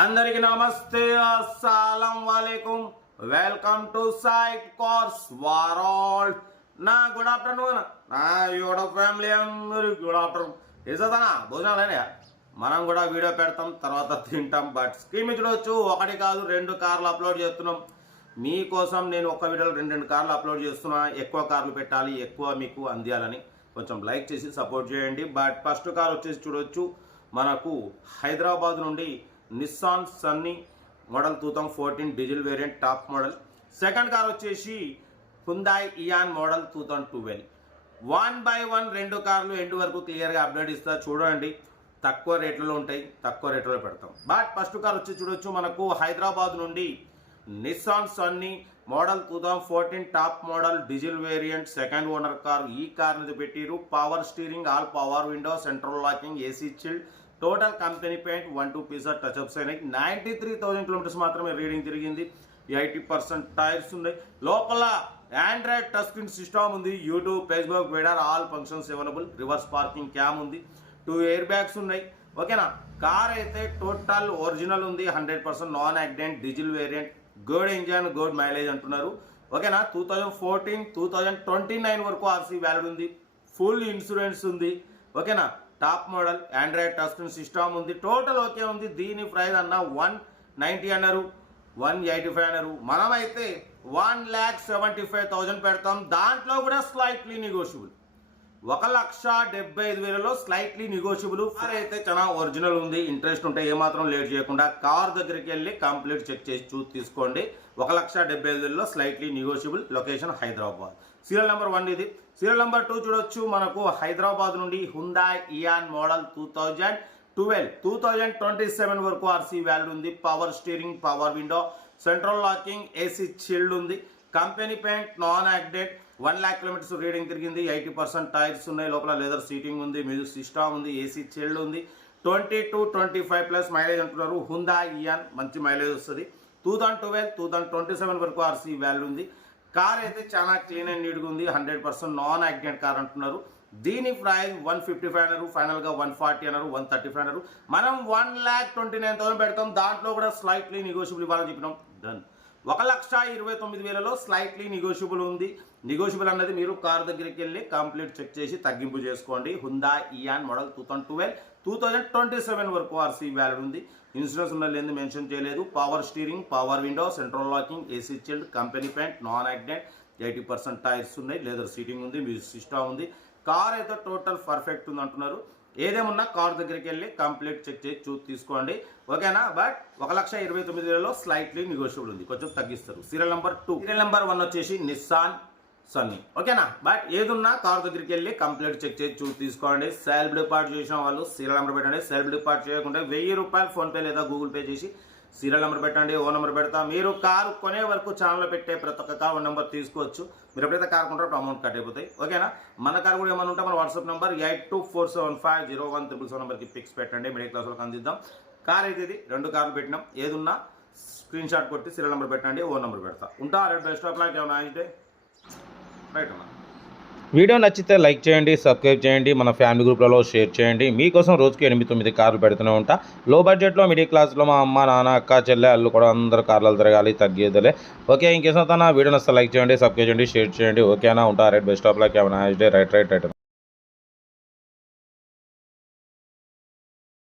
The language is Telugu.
అందరికీ నమస్తే, అస్సలం వాలేకుం. Welcome to site cars world. నా గుడ్ ఆఫ్టర్నూన్ నా యూడ ఫ్యామిలీ అందరూ గుడ్ ఆఫ్టర్నూన్. ఇస్తానా భోజనాలనే మనం కూడా వీడియో పెడతాం, తర్వాత తింటాం. బట్ స్క్రీన్ చూడవచ్చు, ఒకటి కాదు రెండు కార్లు అప్లోడ్ చేస్తున్నాం మీకోసం. నేను ఒక వీడియోలో రెండు కార్లు అప్లోడ్ చేస్తున్నా. ఎక్కువ కార్లు పెట్టాలి, ఎక్కువ మీకు అందియాలని కొంచెం లైక్ చేసి సపోర్ట్ చేయండి. బట్ ఫస్ట్ కార్ వచ్చేసి చూడవచ్చు, మనకు హైదరాబాద్ నుండి Nissan Sunny model 2014 diesel variant top model. Second car వచ్చేసి హ్యుందాయ్ ఇయాన్ మోడల్ 2012. 1/1 రెండు కార్లు ఎండ్ వరకు క్లియర్గా అప్డేట్ ఇస్తా చూడండి. తక్కువ రేట్లలో ఉంటాయి, తక్కువ రేట్లలో పెడతాం. బట్ ఫస్ట్ కార్ వచ్చి చూడొచ్చు, మనకు హైదరాబాద్ నుండి Nissan Sunny model 2014 top model diesel variant second owner car. ఈ కార్ మీద పెట్టిరు power steering, all power window, central locking, AC chilled, total company paint, 1-2 పీసర్ touch-ups అయినాయి. 93,000 కిలోమీటర్స్ మాత్రమే రీడింగ్ తిరిగింది. 80% టైర్స్ ఉన్నాయి. లోపల ఆండ్రాయిడ్ టచ్ స్క్రీన్ సిస్టమ్ ఉంది. యూట్యూబ్, ఫేస్బుక్, వీడార్ all functions available. Reverse parking cam ఉంది. 2 ఎయిర్ బ్యాగ్స్ ఉన్నాయి. ఓకేనా. కార్ అయితే టోటల్ ఒరిజినల్ ఉంది. 100% non accident diesel variant, good engine, good mileage అంటున్నారు. ఓకేనా. 2014 2029 వరకు ఆర్సీ వ్యాలిడ్ ఉంది. ఫుల్ ఇన్సూరెన్స్ ఉంది. ఓకేనా. Top model, Android touch screen system ఉంది. టోటల్ ఓకే ఉంది. దీని ప్రైస్ అన్న 190 అన్నారు, 185 అన్నారు. మనమైతే 1,75,000 పెడతాం. దాంట్లో కూడా స్లైట్లీ నెగోషియబుల్. 1,75,000లో స్లైట్లీ నెగోషియబుల్. కార్ అయితే చాలా ఒరిజినల్ ఉంది. ఇంట్రెస్ట్ ఉంటే ఏమాత్రం లేట్ చేయకుండా కార్ దగ్గరికి వెళ్ళి కంప్లీట్ చెక్ చేసి చూసి తీసుకోండి. 1,75,000లో slightly negotiable. Location Hyderabad. Serial number 1 ఇది. సీరియల్ నెంబర్ 2 చూడొచ్చు, మనకు హైదరాబాద్ నుండి హ్యుందాయ్ ఇయాన్ మోడల్ 2012 2027 వరకు ఆర్సీ వాల్యూ ఉంది. Power steering, power window, central locking, AC chilled ఉంది. Company paint, non accident, 1 lakh kilometres reading తిరిగింది. 80% టైర్స్ ఉన్నాయి. లోపల లెదర్ సీటింగ్ ఉంది, మ్యూజిక్ సిస్టమ్ ఉంది, ఏసీ చిల్డ్ ఉంది. 20-25+ మైలేజ్ అంటున్నారు. హ్యుందాయ్ ఇయాన్ మంచి మైలేజ్ వస్తుంది. 2012 2027 వరకు ఆర్సీ వాల్యూ ఉంది. కార్ అయితే చాలా క్లీన్ అండ్ నీట్గా ఉంది. 100% నాన్ యాక్సిడెంట్ కార్ అంటున్నారు. దీని ప్రైస్ 155 అన్నారు, ఫైనల్గా 140 అన్నారు, 135 అన్నారు. మనం 1,29,000 పెడతాం. దాంట్లో కూడా స్లైట్లీ నెగోషియబుల్ ఇవ్వాలని చెప్పినాం. డన్. 1,29,000లో స్లైట్లీ నెగోషియబుల్ ఉంది. నెగోషియబుల్ అన్నది మీరు కార్ దగ్గరికి వెళ్ళి కంప్లీట్ చెక్ చేసి తగ్గింపు చేసుకోండి. హ్యుందాయ్ ఇయాన్ మోడల్ 2012 2027 వరకు ఆర్సీ వ్యాలిడ్ ఉంది. ఇన్సూరెన్స్ ఉన్న లేదు, మెన్షన్ చేయలేదు. Power steering, power window, central locking, AC chilled, company paint, non accident, 80% tyres ఉన్నాయి. లెదర్ సీటింగ్ ఉంది, మ్యూజిక్ సిస్టమ్ ఉంది. కార్ అయితే టోటల్ పర్ఫెక్ట్ ఉంది అంటున్నారు. ఏదేమున్నా కార్ దగ్గరికి వెళ్ళి కంప్లీట్ చెక్ చేసి చూసి తీసుకోండి. ఓకేనా. బట్ 1,29,000లో స్లైట్లీ నెగోషియబుల్ ఉంది, కొంచెం తగ్గిస్తారు. Serial number 2. సీరియల్ నెంబర్ 1 వచ్చేసి నిస్సాన్ సన్నీ. ఓకేనా. బట్ ఏదున్నా కార్ దగ్గరికి వెళ్ళి కంప్లీట్ చెక్ చేసి చూసి తీసుకోండి. సెల్ఫ్ డిపార్ట్ చేసిన వాళ్ళు సీరియల్ నెంబర్ పెట్టండి. సెల్ఫ్ డిపార్ట్ చేయకుండా 1000 రూపాయలు ఫోన్పే లేదా గూగుల్ పే చేసి సీరియల్ నెంబర్ పెట్టండి. ఓ నెంబర్ పెడతా. మీరు కారు కొనే వరకు ఛానల్లో పెట్టే ప్రతి ఒక్క కార్ నెంబర్ తీసుకోవచ్చు. మీరు ఎప్పుడైతే కార్ కొంటారో అమౌంట్ కట్ అయిపోతాయి. ఓకేనా. మన కార్ కూడా ఏమైనా ఉంటే మన వాట్సాప్ నెంబర్ 82475017 నెంబర్కి పిక్స్ పెట్టండి. మిడిల్ క్లాస్ వాళ్ళకి అందిద్దాం. కార్ అయితే ఇది. రెండు కార్లు పెట్టినాం. ఏదున్నా స్క్రీన్ షాట్ కొట్టి సీరియల్ నెంబర్ పెట్టండి, ఓ నెంబర్ పెడతా. ఉంటా. Red best of luck. ఏమైనా డే రైట్ అన్నా. వీడియో నచ్చితే లైక్ చేయండి, సబ్స్క్రైబ్ చేయండి, మన ఫ్యామిలీ గ్రూప్లలో షేర్ చేయండి. మీకోసం రోజుకి 8-9 కార్లు పెడుతూనే ఉంటా. లో బడ్జెట్లో, మిడిల్ క్లాస్లో మా అమ్మ, నాన్న, అక్క, చెల్లె, అల్లు కూడా అందరూ కార్లు తిరగాలి, తగ్గేదిలే. ఓకే. ఇంకేసం తన వీడియో నచ్చితే లైక్ చేయండి, సబ్స్క్రైబ్ చేయండి, షేర్ చేయండి. ఓకేనా. ఉంటా. Right best of luck. Right.